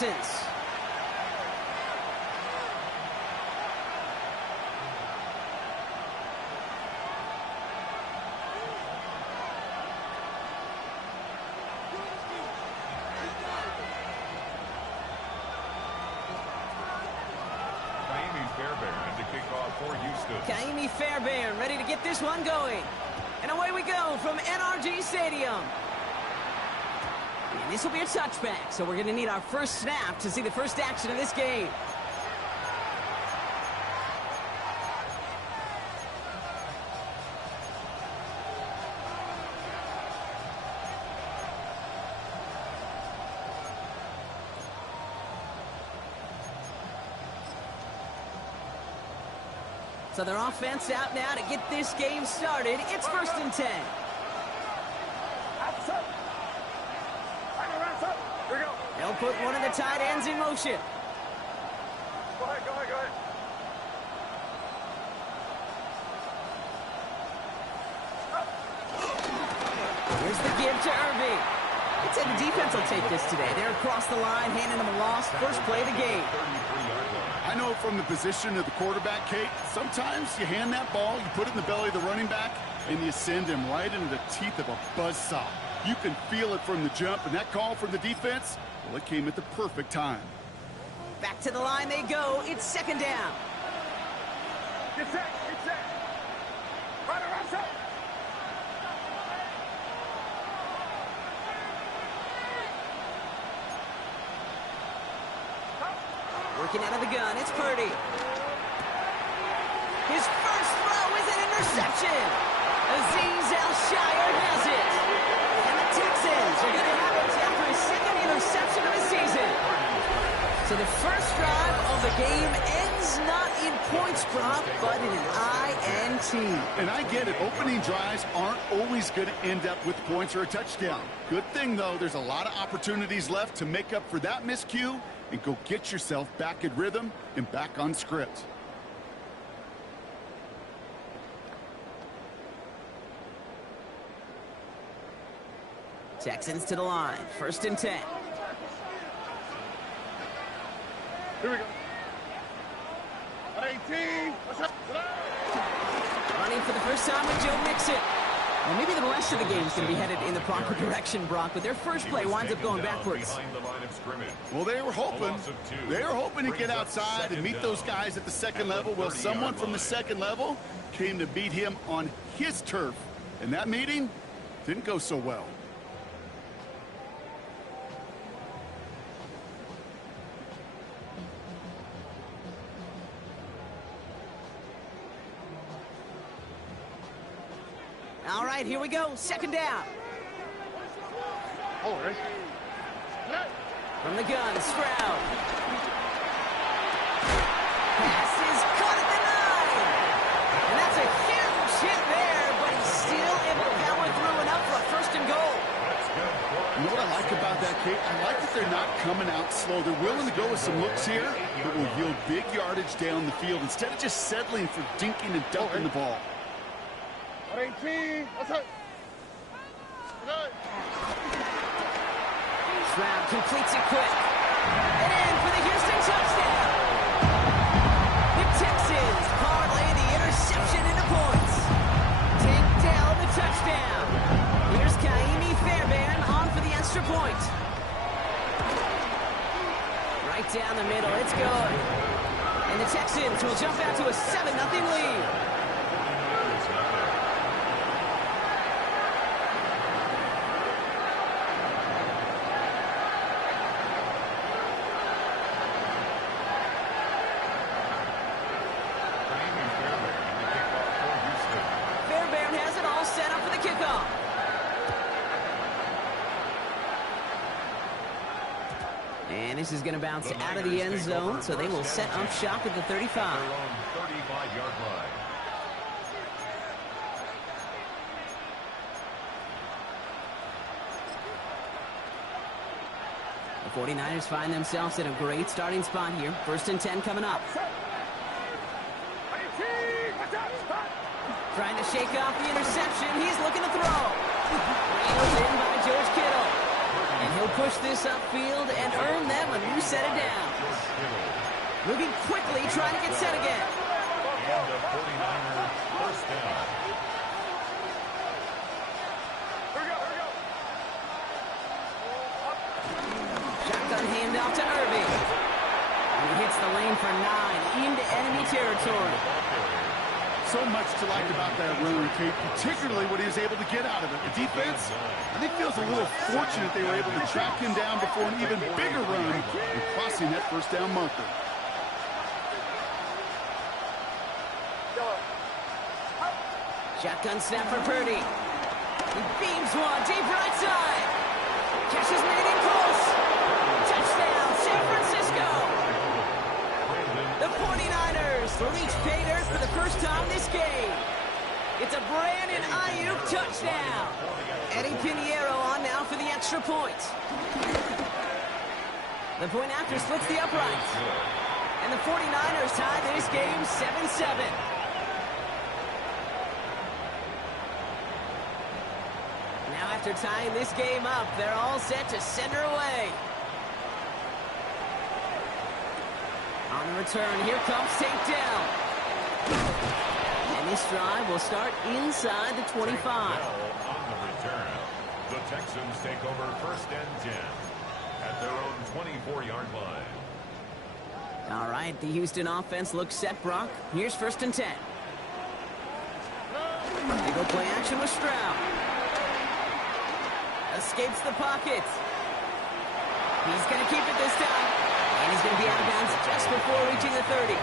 Texans. Fairbairn ready to get this one going. And away we go from NRG Stadium. And this will be a touchback, so we're going to need our first snap to see the first action of this game. So their offense out now to get this game started. It's 1st and 10. They'll put one of the tight ends in motion. Go ahead. Here's the give to Irving. I'd say the defense will take this today. They're across the line, handing them a loss. First play of the game. I know from the position of the quarterback, Kate, sometimes you hand that ball, you put it in the belly of the running back, and you send him right into the teeth of a buzzsaw. You can feel it from the jump, and that call from the defense, well, it came at the perfect time. Back to the line they go. It's 2nd down. Get set. Right around set. Working out of the gun, it's Purdy. His first throw is an interception. Azeez Al-Shire has it. And the Texans are going to have it after his 2nd interception of the season. So the first drive of the game ends not in points drop, but in an INT. And I get it, opening drives aren't always going to end up with points or a touchdown. Good thing, though, there's a lot of opportunities left to make up for that miscue and go get yourself back in rhythm and back on script. Texans to the line. 1st and 10. Here we go. 18. What's up? Running for the first time with Joe Mixon. Well, maybe the rest of the game is going to be headed in the proper direction, Brock, but their first play winds up going backwards. Well, they were hoping to get outside and meet those guys at the 2nd level. Well, someone from the 2nd level came to beat him on his turf. And that meeting didn't go so well. All right, here we go. 2nd down. All right. From the gun, Stroud. Pass is caught at the 9. And that's a huge hit there, but he's still able to power through enough for a 1st and goal. You know what I like about that, Kate? I like that they're not coming out slow. They're willing to go with some looks here that will yield big yardage down the field instead of just settling for dinking and dunking the ball. 18. What's up? Stroud completes it quick. And in for the Houston touchdown. The Texans parlay the interception into points. Take down the touchdown. Here's Kaimi Fairbairn on for the extra point. Right down the middle. It's good. And the Texans will jump out to a 7-0 lead. And this is going to bounce out of the end zone, so they will set up shop at the 35. 35-yard line. The 49ers find themselves in a great starting spot here. 1st and 10 coming up. Trying to shake off the interception. He's looking to throw. Reeled in by George Kittle. And he'll push this upfield and earn them a new set of downs. Moving quickly, trying to get set again. And the 49ers first down. Here we go. Shotgun handoff to Irving. And he hits the lane for 9 into enemy territory. So much to like about that run, Kate, particularly what he was able to get out of it. The defense, I think, feels a little fortunate they were able to track him down before an even bigger run and crossing that first down marker. Shotgun snap for Purdy. He beams one deep right side. Catch is made in close. Touchdown, San Francisco. The 49ers reach pay dirt for the first time this game. It's a Brandon Ayuk touchdown. Eddie Pinheiro on now for the extra point. The point after splits the uprights. And the 49ers tie this game 7-7. Now after tying this game up, they're all set to send her away. On the return, here comes takedown. And this drive will start inside the 25. On the return, the Texans take over first and 10 at their own 24-yard line. All right, the Houston offense looks set, Brock. Here's first and 10. They go play action with Stroud. Escapes the pocket. He's going to keep it this time. And he's going to be out of bounds just before reaching the 30.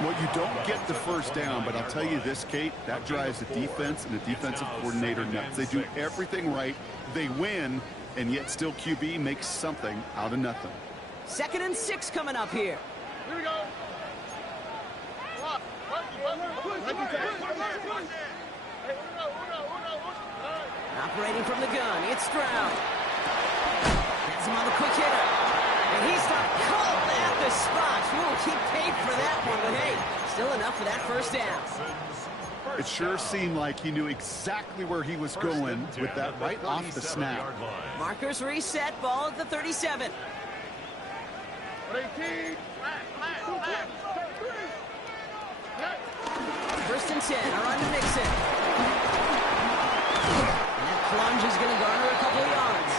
Well, you don't get the first down, but I'll tell you this, Kate, that drives the defense and the defensive coordinator nuts. They do everything right. They win, and yet still QB makes something out of nothing. 2nd and 6 coming up here. Here we go. Operating from the gun, it's Stroud. Has him on the quick hitter. And he's called at the spot. We'll keep paid for that one, but hey, still enough for that first down. It sure seemed like he knew exactly where he was going with that right off the snap. Markers reset, ball at the 37. 18. First and 10, are on to Mixon. And that plunge is going to garner a couple of yards.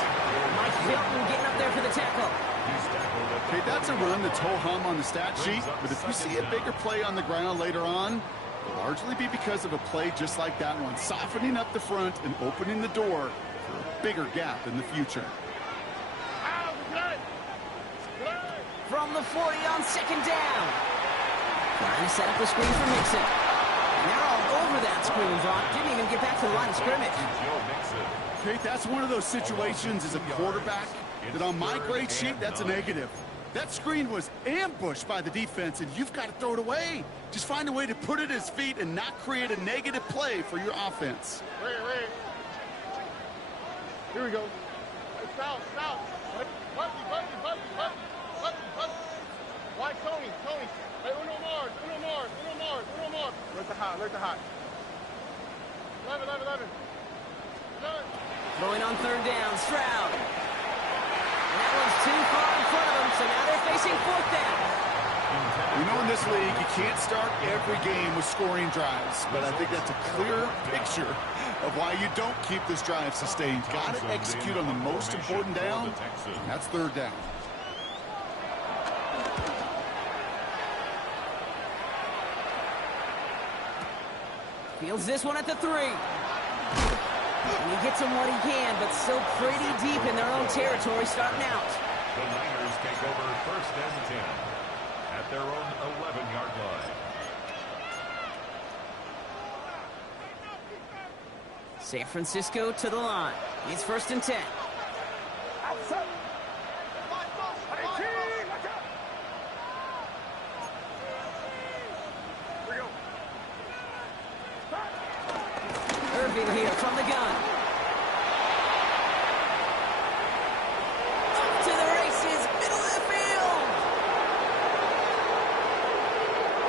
Mike Hilton getting up there for the tackle. Okay, that's a run that's ho-hum on the stat sheet, but if you see a bigger play on the ground later on, it'll largely be because of a play just like that one, softening up the front and opening the door for a bigger gap in the future. From the 40 on 2nd down. Trying to set up the screen for Mixon. And they're all over that screen, Brock. Didn't even get back to the line of scrimmage. Okay, that's one of those situations as a quarterback that on my grade sheet, that's a negative. That screen was ambushed by the defense, and you've got to throw it away. Just find a way to put it at his feet and not create a negative play for your offense. Wait. Here we go. Stop. Button. Why, Tony? Hey, Uno Mars. Alert the hot. 11. Throwing on 3rd down, Stroud. And that one's too far in front of him, so now they're facing 4th down. You know, in this league, you can't start every game with scoring drives, but I think that's a clear picture of why you don't keep this drive sustained. Got to execute on the most important down, and that's 3rd down. Fields this one at the 3. And he gets him what he can, but still pretty deep in their own territory starting out. The Niners take over first and 10 at their own 11-yard line. San Francisco to the line. It's first and 10. Irving here from the gun. Up to the races, middle of the field.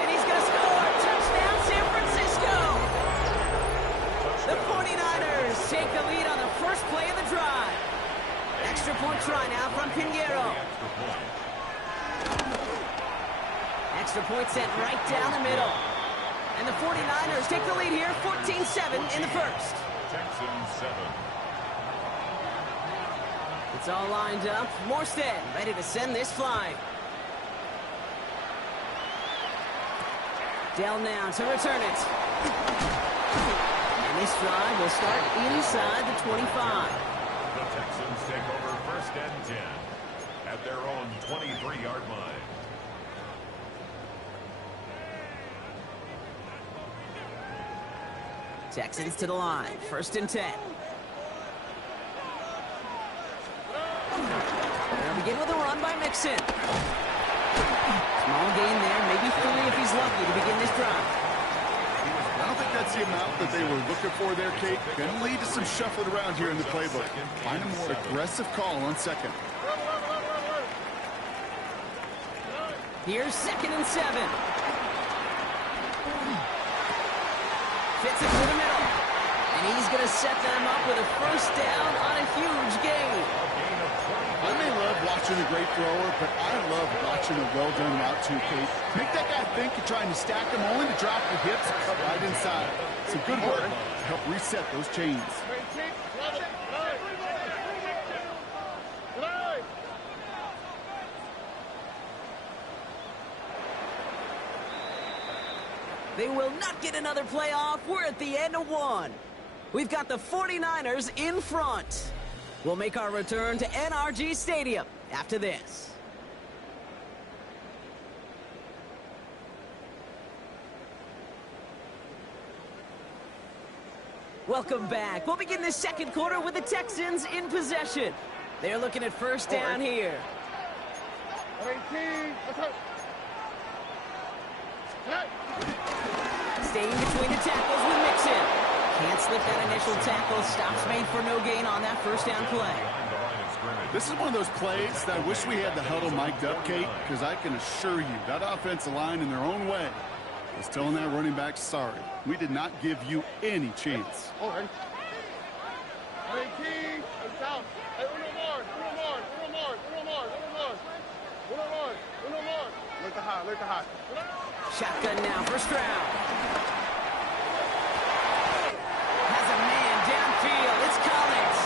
And he's going to score. Touchdown, San Francisco. The 49ers take the lead on the first play of the drive. Extra point sent right down the middle. And the 49ers take the lead here, 14-7 in the first. Texans 7. It's all lined up. Morstead ready to send this flying. Dell now to return it. And this drive will start inside the 25. The Texans take over first and 10 at their own 23-yard line. Texans to the line. First and 10. They'll begin with a run by Mixon. Small gain there, maybe 3 if he's lucky to begin this drive. I don't think that's the amount that they were looking for there, Kate. Going to lead to some shuffling around here in the playbook. Find a more aggressive call on second. Here's 2nd and 7. Fits it through the middle. And he's going to set them up with a first down on a huge gain. I may love watching a great thrower, but I love watching a well-done route too, Kate. Make that guy think you're trying to stack him, only to drop your hips and cut right inside. Some good work to help reset those chains. They will not get another play off. We're at the end of 1. We've got the 49ers in front. We'll make our return to NRG Stadium after this. Welcome back. We'll begin the second quarter with the Texans in possession. They're looking at first down here. 18. Staying between the tackles with Mixon. Can't slip that initial tackle. Stops made for no gain on that first down play. This is one of those plays that I wish we had the huddle mic'd up, Kate, because I can assure you that offensive line in their own way is telling that running back, sorry, we did not give you any chance. 18. It's out. Hey, uno more. Look to high. Shotgun now, first round. Has a man downfield. It's Collins.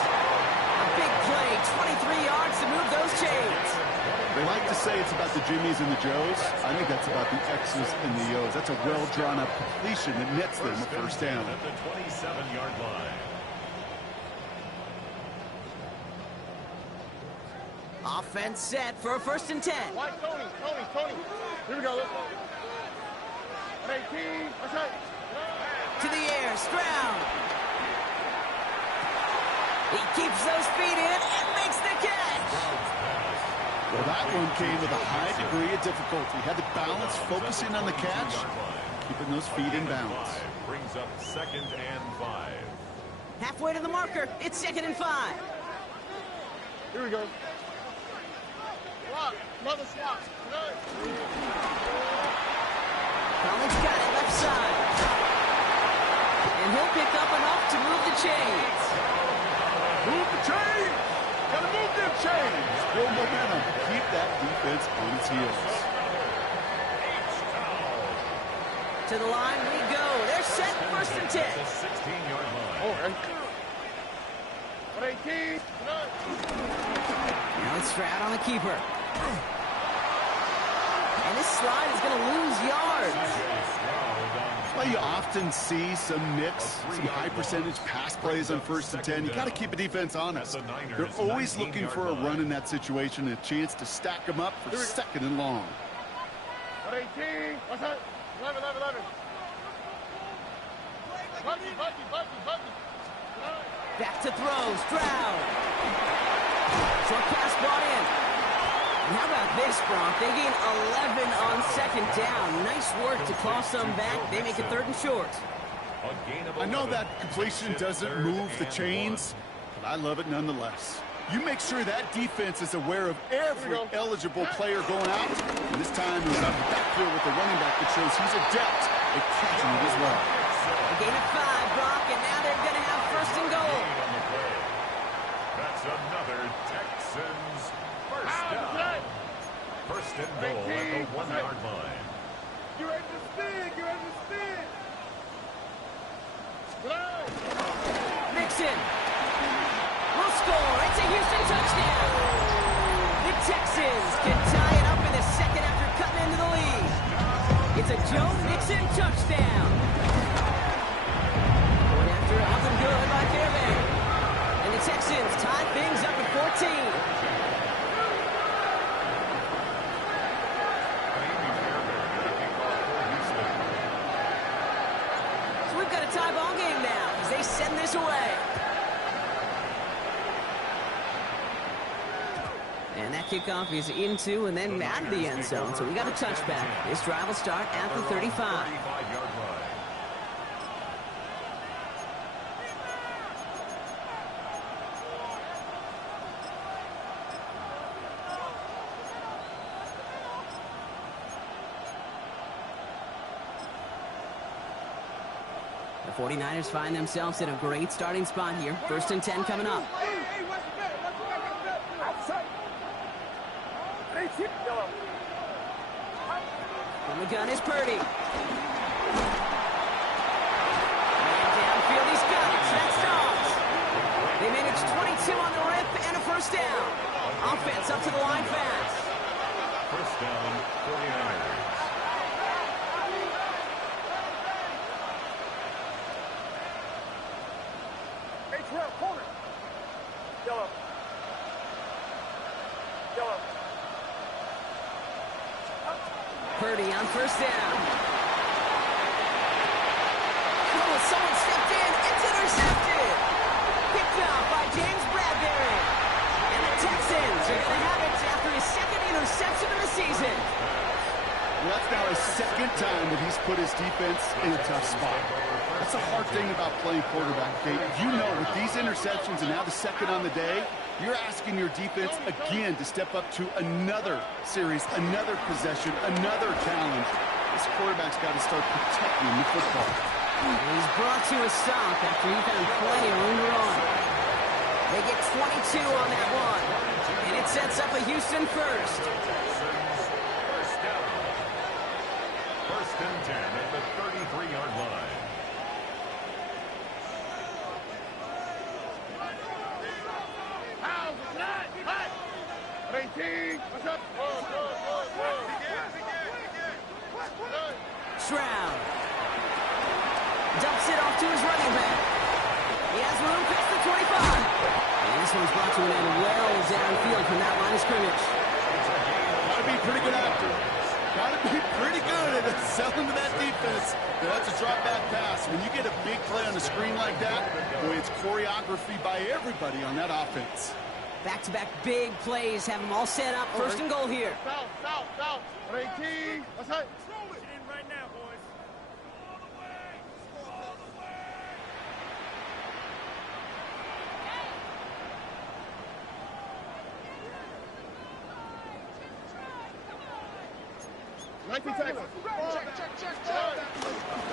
A big play, 23 yards to move those chains. They like to say it's about the Jimmies and the Joes. I think that's about the X's and the O's. That's a well-drawn-up completion that nets them a first down. At the 27-yard line. Offense set for a first and 10. White, Tony. Here we go. 18. That's right. To the air, Stroud. He keeps those feet in and makes the catch. Well, that one came with a high degree of difficulty. Had to balance focusing on the catch, keeping those feet in bounds. Brings up 2nd and 5. Halfway to the marker, it's 2nd and 5. Here we go. Swap. Another swap. Collins got it left side. And he'll pick up enough to move the chains. Move the chains! Gotta move them chains! Build momentum. Keep that defense on its heels. To the line we go. They're set first and 10. The 16-yard line. 18. Now it's Stroud on the keeper. And this slide is going to lose yards. Well, you often see some mix, some high percentage pass plays on first and 10. You got to keep a defense honest. They're always looking for a run in that situation and a chance to stack them up for 2nd and long. 18. What's that? 11. Buggy. Back to throw. Stroud. Short pass brought in. And how about this, Bronk? They gain 11 on 2nd down. Nice work to claw some back. They make it 3rd and short. I know that completion doesn't move the chains, but I love it nonetheless. You make sure that defense is aware of every eligible player going out. And this time he's out the backfield with the running back that shows he's adept at catching it as well. A gain of 5, Bronk, and now they're going to have first and goal. That's another Texans first down. First and goal at the 1-yard line. Get ready to spin. Get ready to spin. Mixon will score. It's a Houston touchdown. The Texans can tie it up in the second after cutting into the lead. It's a Joe Mixon touchdown. Going after it, up and good by Fairbairn. And the Texans tie things up at 14. Tie ball game now as they send this away. And that kickoff is into and then out of the end zone. So we got a touchback. This drive will start at the 35. The 49ers find themselves in a great starting spot here. 1st and 10 coming up. From the gun is Purdy. And downfield, he's got it. That's Dobbs. They manage 22 on the rip and a first down. Offense up to the line fast. First down, 49ers. Purdy on first down. Oh, someone stepped in. It's intercepted. Picked up by James Bradbury. And the Texans are going to have it after his second interception of the season. Well, that's now his second time that he's put his defense in a tough spot. That's the hard thing about playing quarterback, Kate. You know, with these interceptions and now the second on the day, you're asking your defense again to step up to another series, another possession, another challenge. This quarterback's got to start protecting the football. He's brought to a stop after he found plenty of room to run. They get 22 on that one. And it sets up a Houston first. First and 10 at the 33-yard line. Stroud dumps it off to his running back. He has room past the 25. And this one's brought to an end well downfield from that line of scrimmage. Gotta be pretty good after it. Gotta be pretty good at selling to that defense. That's a drop back pass. When you get a big play on the screen like that, boy, it's choreography by everybody on that offense. Back-to-back big plays have them all set up. First and goal here. South. 18. What's up? In right now, boys.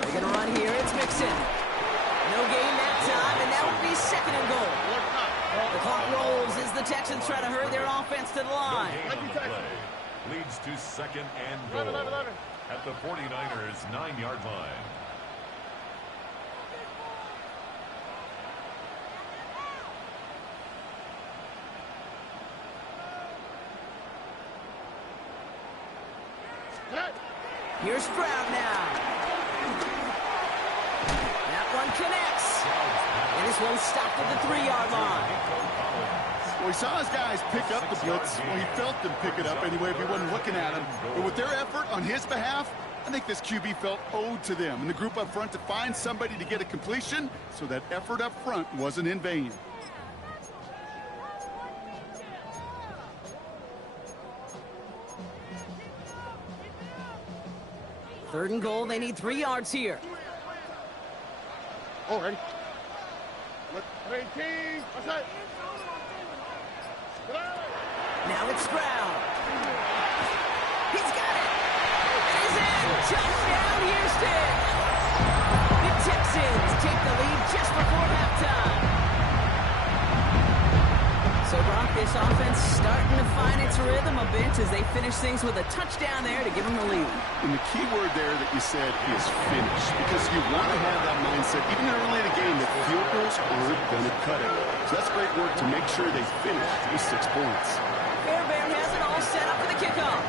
They're going to run here. It's Mixon. No gain that time, and that will be second and goal. The clock rolls as the Texans try to hurry their offense to the line. Leads to second and goal at the 49ers' 9-yard line. Here's Stroud now. That one connects. And this one's stopped at the 3-yard line. Well, he saw his guys pick up the blitz. Well, he felt them pick it up anyway if he wasn't looking at him. But with their effort on his behalf, I think this QB felt owed to them and the group up front to find somebody to get a completion, so that effort up front wasn't in vain. Third and goal. They need 3 yards here. Oh, ready. 18. What's up? Now it's Stroud. He's got it. He's in. Touchdown, Houston. The Texans take the lead just before halftime. So, Brock, this offense starting to find its rhythm a bit as they finish things with a touchdown there to give them the lead. And the key word there that you said is finish, because you want to have that mindset, even early in the game, that field goals aren't going to cut it. So that's great work to make sure they finish with 6 points. Fairbairn has it all set up for the kickoff.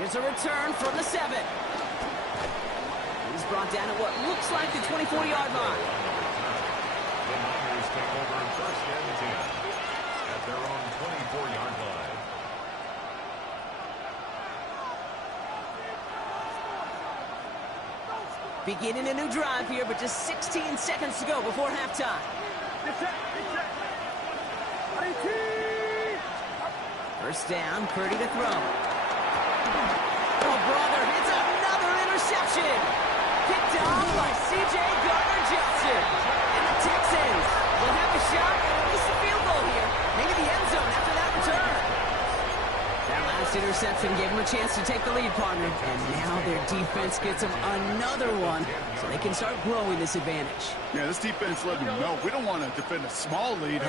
Here's a return from the 7. He's brought down at what looks like the 24-yard line. The Niners take over first and 10 at their own 24-yard line. Beginning a new drive here, but just 16 seconds to go before halftime. First down, Purdy to throw. Oh, brother, it's another interception. Picked off by C.J. Gardner-Johnson. And the Texans will have a shot at least a field goal here. Maybe the end zone after that return. That last interception gave them a chance to take the lead, partner. And now their defense gets them another one, so they can start growing this advantage. Yeah, this defense let them know we don't want to defend a small lead.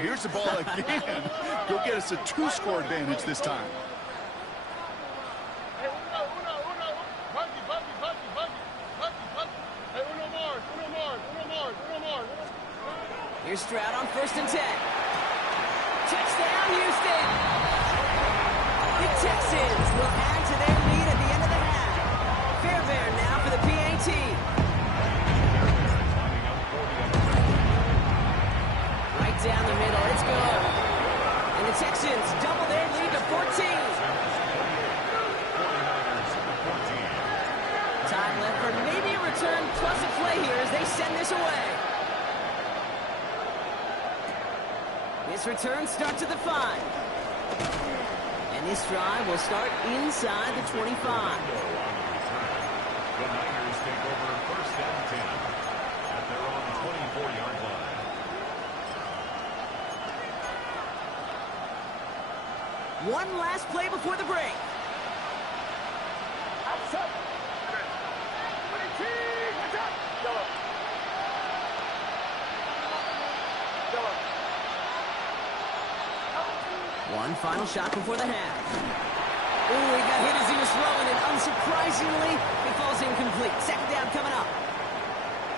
Here's the ball again. Go get us a 2-score advantage this time. Here's Stroud on first and 10. Touchdown, Houston! The Texans will add to their lead at the end of the half. Fairbairn now for the PAT. Right down the middle, it's good. And the Texans double their lead to 14. Time left for maybe a return plus a play here as they send this away. This return starts at the 5. And this drive will start inside the 25. The Niners take over first and 10 at their own 24-yard line. One last play before the break. One final shot before the half. Ooh, he got hit as he was throwing, and unsurprisingly, it falls incomplete. Second down coming up.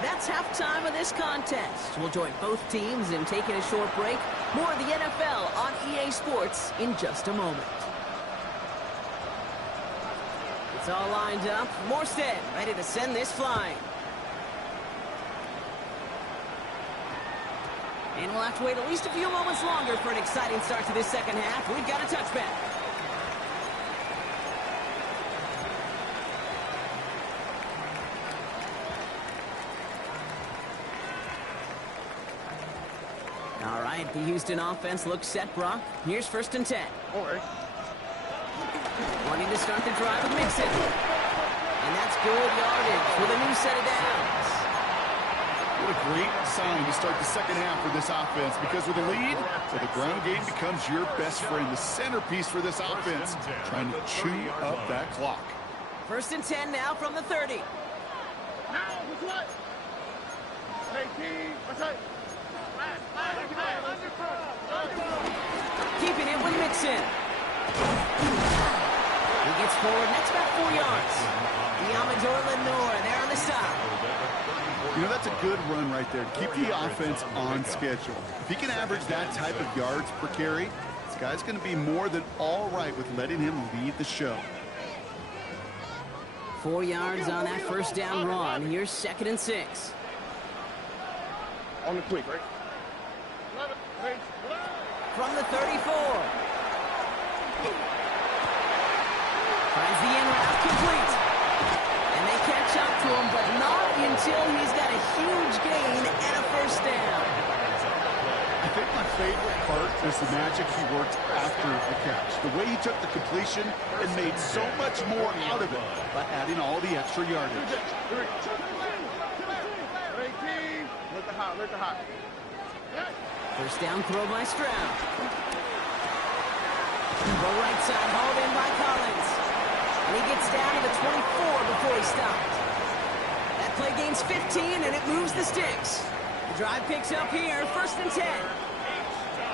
That's halftime of this contest. We'll join both teams in taking a short break. More of the NFL on EA Sports in just a moment. It's all lined up. Morstead ready to send this flying. And we'll have to wait at least a few moments longer for an exciting start to this second half. We've got a touchback. All right, the Houston offense looks set, Brock. Here's first and 10. Wanting to start the drive with Mixon. And that's good yardage with a new set of downs. What a great sign to start the second half for this offense, because with a lead, the ground game becomes your best friend, the centerpiece for this offense, trying to chew up that clock. First and 10 now from the 30. Keeping it with Mixon. He gets forward, next about 4 yards. Amador Lenore there on the stop. You know, that's a good run right there to keep the offense on schedule. If he can average that type of yards per carry, this guy's going to be more than all right with letting him lead the show. 4 yards on that first down run. Here's second and 6. On the quick, right? From the 34. Finds the in route complete. And they catch up to him, but not until he's got a huge gain and a first down. I think my favorite part is the magic he worked after the catch. The way he took the completion and made so much more out of it by adding all the extra yardage. Let the hot. First down throw by Stroud. The right side hauled in by Collins. And he gets down to the 24 before he stopped. That play gains 15, and it moves the sticks. The drive picks up here, 1st and 10.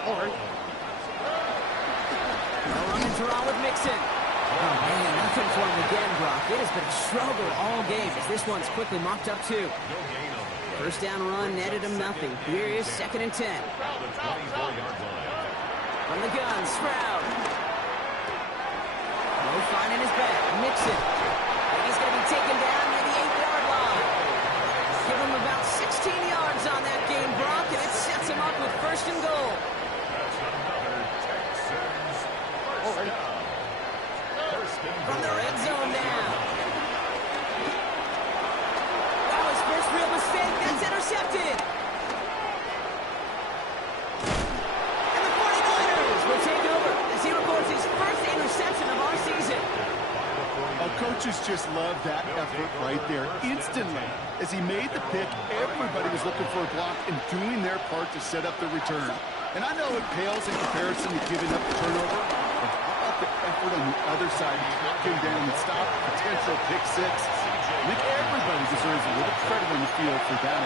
All right. No run and draw with Mixon. Oh, man, nothing for him again, Brock. It has been a struggle all game as this one's quickly mopped up, too. First down run netted him nothing. Here is 2nd and 10. From the gun, Stroud. No finding his back. Mixon. And he's going to be taken down near the 8-yard line. Give him about 16 yards on that game, Brock, and it sets him up with 1st and goal. From the red zone now. That was first real mistake. That's intercepted. And the 49ers will take over as he records his first interception of our season. Coaches just love that effort right there. Instantly, as he made the pick, everybody was looking for a block and doing their part to set up the return. And I know it pales in comparison to giving up the turnover, but how about the effort on the other side to track him down and stop a potential pick six? I think everybody deserves a little credit on the field for that.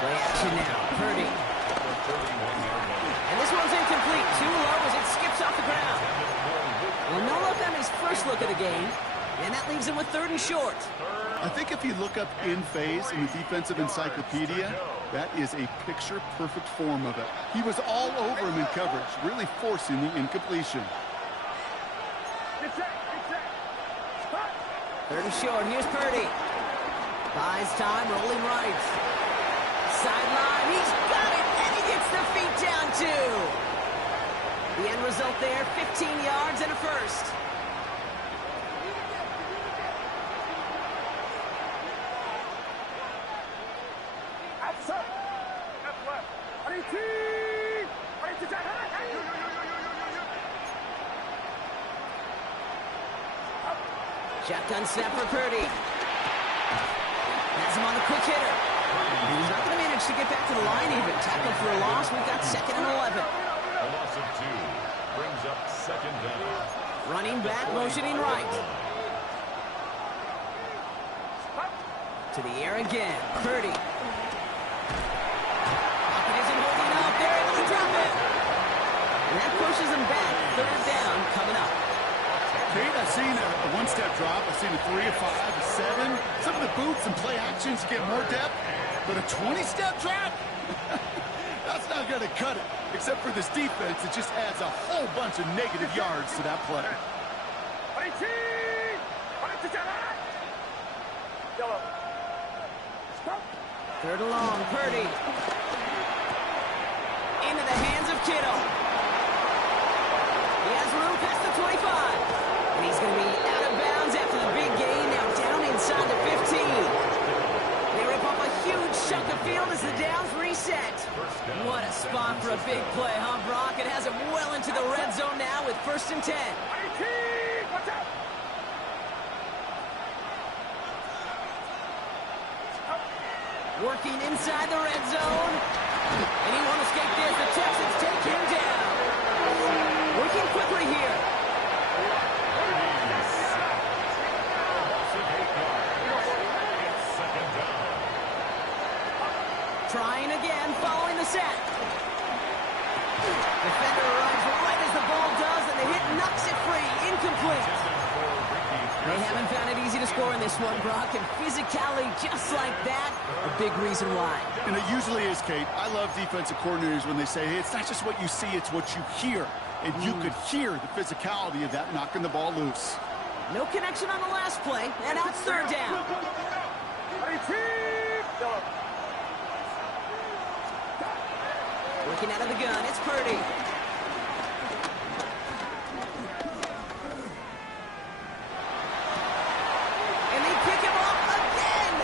Play action now, Purdy. And this one's incomplete. Too low as it skips off the ground. Well, no look on his first look of the game, and that leaves him with 3rd and short. I think if you look up in phase in the defensive encyclopedia, that is a picture-perfect form of it. He was all over him in coverage, really forcing the incompletion. 3rd and short. Here's Purdy. Buys time, rolling right. Sideline. He's got it, and he gets the feet down, too. The end result there, 15 yards and a first. Shotgun snap for Purdy. Has him on the quick hitter. He's not going to manage to get back to the line even. Tackled for a loss. We've got 2nd and 11. A loss of 2 brings up 2nd down. Running back, motioning right. To the air again. Purdy. Pocket isn't holding up. They're able to drop it. And that pushes him back. 3rd down coming up. Kate, I've seen a one-step drop. I've seen a 3, a 5, a 7. Some of the boots and play actions get more depth, but a 20-step drop? That's not going to cut it. Except for this defense, it just adds a whole bunch of negative yards to that play. 3rd and long, Purdy. Into the hands of Kittle. He has room past the 25. And he's going to be out of bounds after the big gain. Now down inside the 15. They rip up a huge chunk of field as the downs reset. What a spot for a big play, huh, Brock? It has him well into the red zone now with 1st and 10. Working inside the red zone. And he won't escape this. The Texans take him down. Working quickly here. Trying again, following the sack. Defender runs right as the ball does, and the hit knocks it free. Incomplete. They haven't found it easy to score in this one, Brock, and physicality just like that, a big reason why. And it usually is, Kate. I love defensive coordinators when they say, hey, it's not just what you see, it's what you hear. And you could hear the physicality of that knocking the ball loose. No connection on the last play, and now it's 3rd down. Looking out of the gun, it's Purdy. And they pick him off again.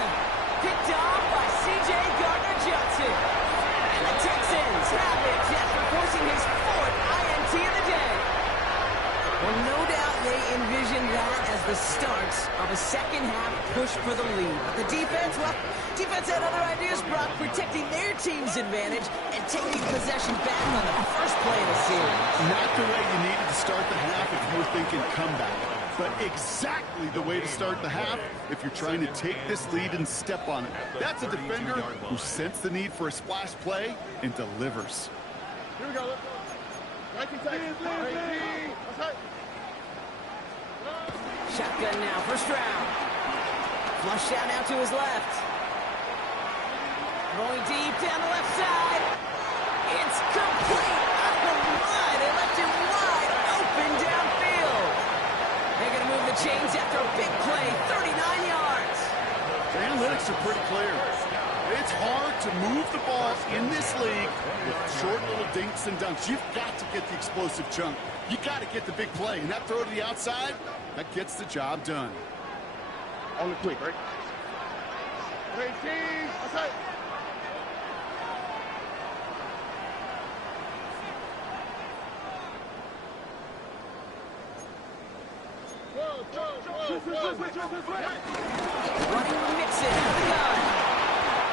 Picked off by C.J. Gardner-Johnson. And the Texans have it after forcing his 4th INT of the day. Well, no doubt they envisioned that as the start of a second-half push for the lead. But the defense, well, defense had other ideas, Brock, protecting their team's advantage and taking possession back on the first play of the series. Not the way you needed to start the half if you were thinking comeback. but exactly the way to start the half if you're trying to take this lead and step on it. That's a defender who sensed the need for a splash play and delivers. Here we go. Shotgun now, first round. Flush down now to his left. Going deep down the left side. It's complete. Oh my, they left him wide open downfield. They're going to move the chains after a big play, 39 yards. The analytics are pretty clear. It's hard to move the ball in this league with short little dinks and dunks. You've got to get the explosive chunk. You got to get the big play. And that throw to the outside, that gets the job done. On the quick, right? Hey, team, outside. Running Mixon out of the gun.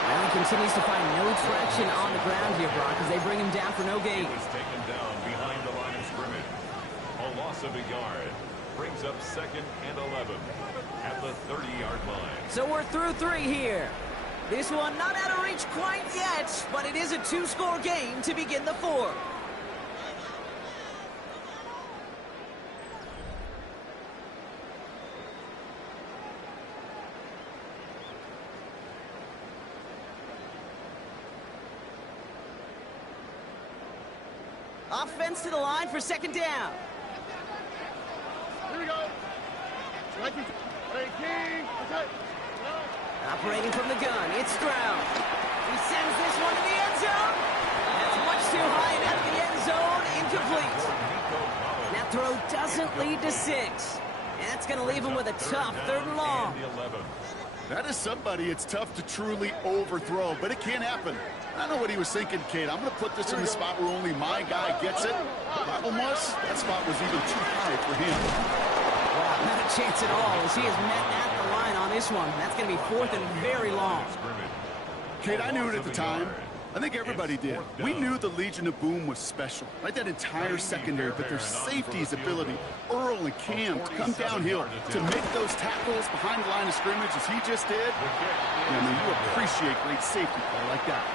Well, he continues to find no traction on the ground here, Brock, as they bring him down for no gain. He was taken down behind the line of scrimmage. A loss of a yard brings up 2nd and 11 at the 30-yard line. So we're through 3 here. This one not out of reach quite yet, but it is a 2-score game to begin the 4th. Offense to the line for 2nd down. Here we go. Hey, King, outside. Operating from the gun, it's Stroud. He sends this one to the end zone. That's much too high and out of the end zone, incomplete. That throw doesn't lead to 6. And that's going to leave him with a tough 3rd and long. That is somebody it's tough to truly overthrow, but it can happen. I know what he was thinking, Kate. I'm going to put this in the spot where only my guy gets it. The problem was, that spot was even too high for him. Wow, not a chance at all as he is met at the line on this one. That's going to be 4th and very long. Kate, I knew it at the time. I think everybody did. We knew the Legion of Boom was special, right? That entire secondary, but their safety's ability, Earl and Cam, to come downhill, to make those tackles behind the line of scrimmage as he just did. I mean, you appreciate great safety play like that.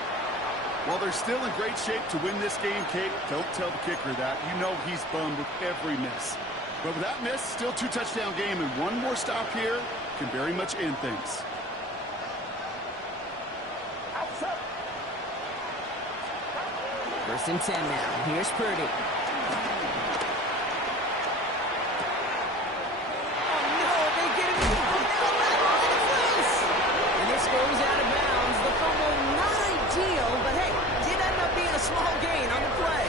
While they're still in great shape to win this game, Kate, don't tell the kicker that. You know he's bummed with every miss. But with that miss, still 2-touchdown game, and one more stop here can very much end things. First and 10 now. Here's Purdy. Oh, no, they get him. And this goes out of bounds. The fumble, not ideal, but hey, did end up being a small gain on the play.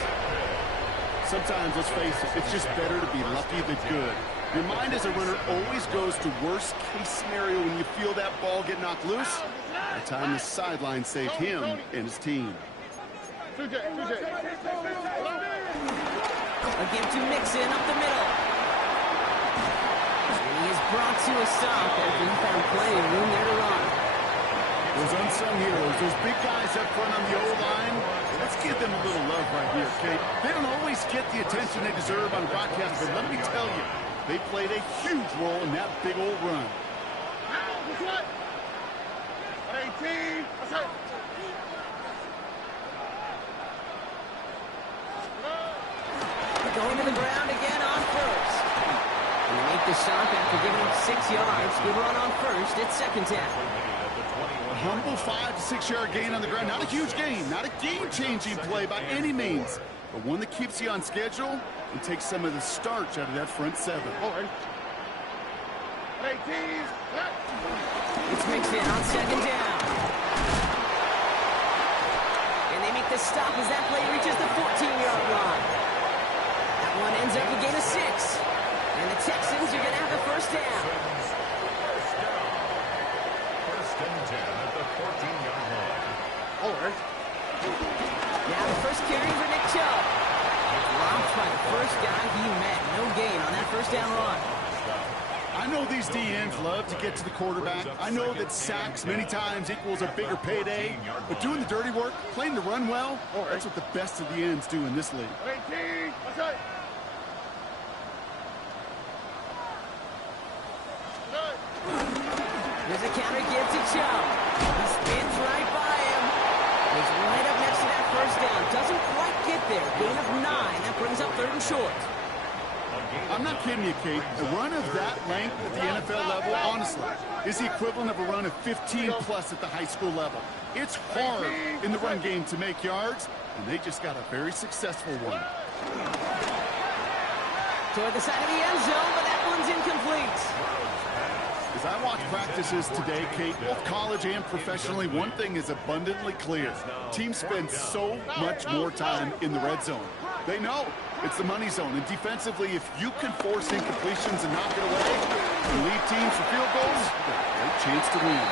Sometimes, let's face it, it's just better to be lucky than good. Your mind as a runner always goes to worst case scenario when you feel that ball get knocked loose. That time the sideline saved him and his team. Again to Mixon up the middle. And he is brought to a stop after he found plenty of room there to run. Those unsung heroes, those big guys up front on the O-line, let's give them a little love right here, Kate. They don't always get the attention they deserve on broadcast, but let me tell you, they played a huge role in that big old run. Going to the ground again on first. And they make the stop after giving up 6 yards. Good run on first. It's 2nd down. A humble 5 to 6 yard gain on the ground. Not a huge gain, not a game-changing play by any means, but one that keeps you on schedule and takes some of the starch out of that front 7. It's Mixon on 2nd down. And they make the stop as that play reaches the 14-yard line. That one ends up a gain of 6. And the Texans are going to have the first down. First and 10 at the 14-yard line. Now the first carry for Nick Chubb. Dropped by the first guy he met. No gain on that first down run. I know these DNs love to get to the quarterback. I know that sacks many times equals a bigger payday, but doing the dirty work, playing the run well, that's what the best of the ends do in this league. There's a counter give to Chubb. He spins right by him. He's right up next to that first down. Doesn't quite get there. Gain of 9. That brings up 3rd and short. I'm not kidding you, Kate. A run of that length at the NFL level, honestly, is the equivalent of a run of 15-plus at the high school level. It's hard in the run game to make yards, and they just got a very successful one. Toward the side of the end zone, but that one's incomplete. As I watch practices today, Kate, both college and professionally, one thing is abundantly clear. Teams spend so much more time in the red zone. They know it's the money zone, and defensively, if you can force incompletions and knock it away and lead teams for field goals, you've got a great chance to win.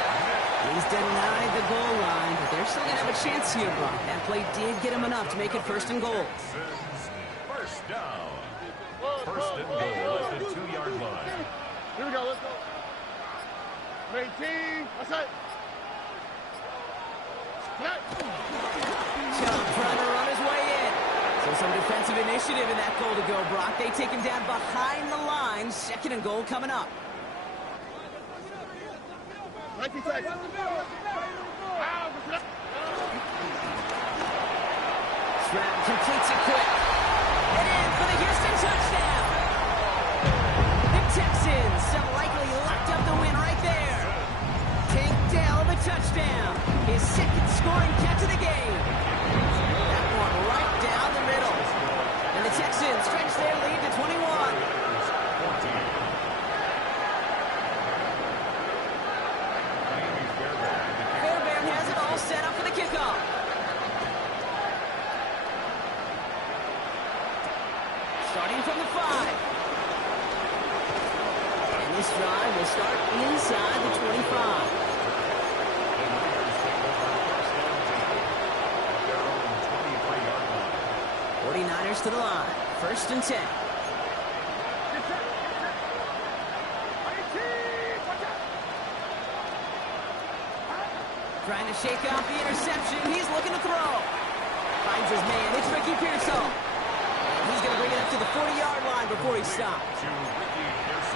He's denied the goal line, but they're still going to have a chance here, Brock. That play did get him enough to make it 1st and goal. First down. 1st and goal at the 2-yard line. Here we go, let's go. 18, that's it. Chubb trying to run his way in. So some defensive initiative in that goal to go, Brock. They take him down behind the line. 2nd and goal coming up. 19 seconds. Stroud completes it quick. And in for the Houston touchdown. The Texans have likely locked up the win right there. Tank Dell, the touchdown. His 2nd scoring catch of the game. That one right down the middle. And the Texans stretch their lead to 21. Fairbairn has it all set up for the kickoff. Starting from the 5. And this drive will start inside the 25. 49ers to the line. 1st and 10. Trying to shake off the interception. He's looking to throw. Finds his man. It's Ricky Pearsall. He's going to bring it up to the 40-yard line before he stops.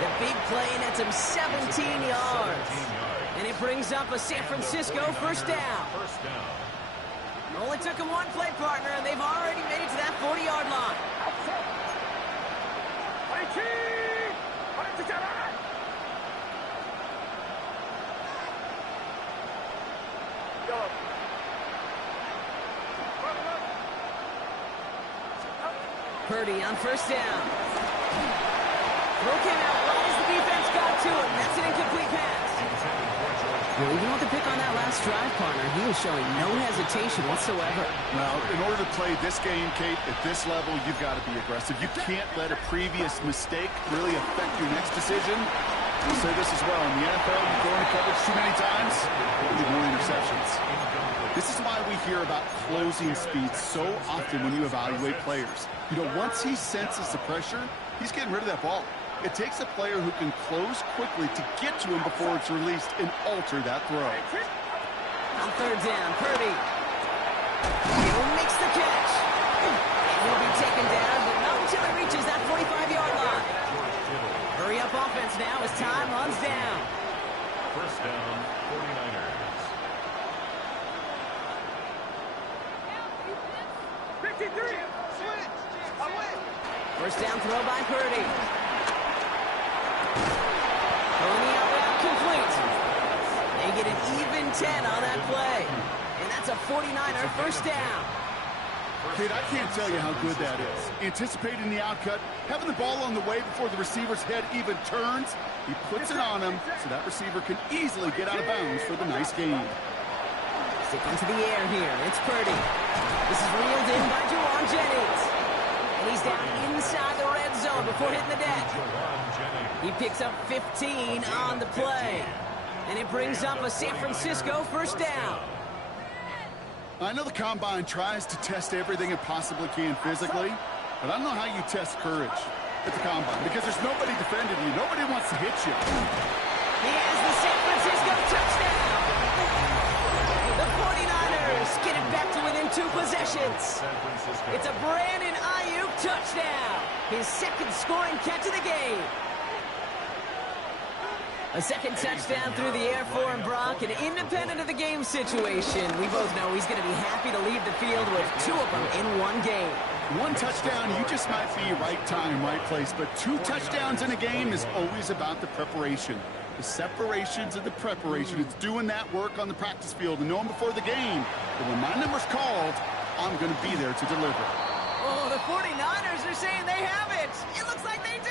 The big play nets him 17 yards. And it brings up a San Francisco 1st down. Only took him one play, partner, and they've already made it to that 40-yard line. Purdy on 1st down. Throw came out right as the defense got to him. That's an incomplete pass. Well, even with the pick on that last drive, partner, he was showing no hesitation whatsoever. Well, in order to play this game, Kate, at this level, you've got to be aggressive. You can't let a previous mistake really affect your next decision. We'll say this as well. In the NFL, you throw into coverage too many times, you get more interceptions. This is why we hear about closing speed so often when you evaluate players. You know, once he senses the pressure, he's getting rid of that ball. It takes a player who can close quickly to get to him before it's released and alter that throw. On 3rd down, Purdy. He makes the catch. And he'll be taken down, but not until he reaches that 45-yard line. Hurry up offense now as time runs down. 1st down, 49ers. 53. 1st down throw by Purdy. Throwing out complete. They get an even 10 on that play. And that's a 49er 1st down. Kate, I can't tell you how good that is. Anticipating the outcut, having the ball on the way before the receiver's head even turns. He puts it on him so that receiver can easily get out of bounds for the nice gain. Stick into the air here. It's Purdy. This is reeled in by Juwan Jennings. And he's down inside the red zone before hitting the deck. He picks up 15 on the play. And it brings up a San Francisco 1st down. I know the Combine tries to test everything it possibly can physically, but I don't know how you test courage at the Combine because there's nobody defending you. Nobody wants to hit you. He has the San Francisco touchdown. The 49ers get it back to within 2 possessions. It's a Brandon Ayuk touchdown. His 2nd scoring catch of the game. A second touchdown through the air for him, Brock, and independent of the game situation, we both know he's going to be happy to leave the field with 2 of them in one game. 1 touchdown, you just might be right time, right place, but 2 touchdowns in a game is always about the preparation. The separations and the preparation. It's doing that work on the practice field and knowing before the game that when my number's called, I'm going to be there to deliver. Oh, the 49ers are saying they have it. It looks like they do.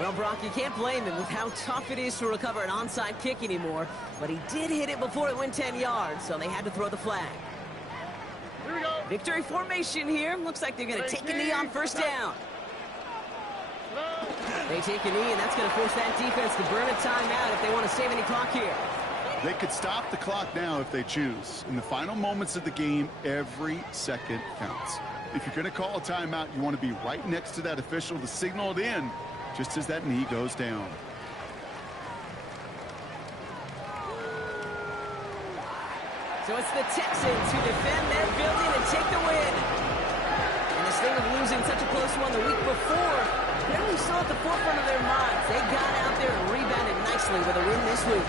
Well, Brock, you can't blame him with how tough it is to recover an onside kick anymore, but he did hit it before it went 10 yards, so they had to throw the flag. Here we go. Victory formation here. Looks like they're going to take a knee on first down. They take a knee, and that's going to force that defense to burn a timeout if they want to save any clock here. They could stop the clock now if they choose. In the final moments of the game, every second counts. If you're going to call a timeout, you want to be right next to that official to signal it in just as that knee goes down. So it's the Texans who defend their building and take the win. And this thing of losing such a close one the week before, really still at the forefront of their minds. They got out there and rebounded nicely with a win this week.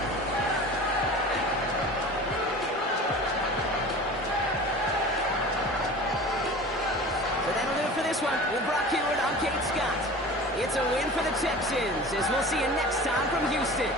So that'll do it for this one. With Brock Hewitt, I'm Kate Scott. It's a win for the Texans, as we'll see you next time from Houston.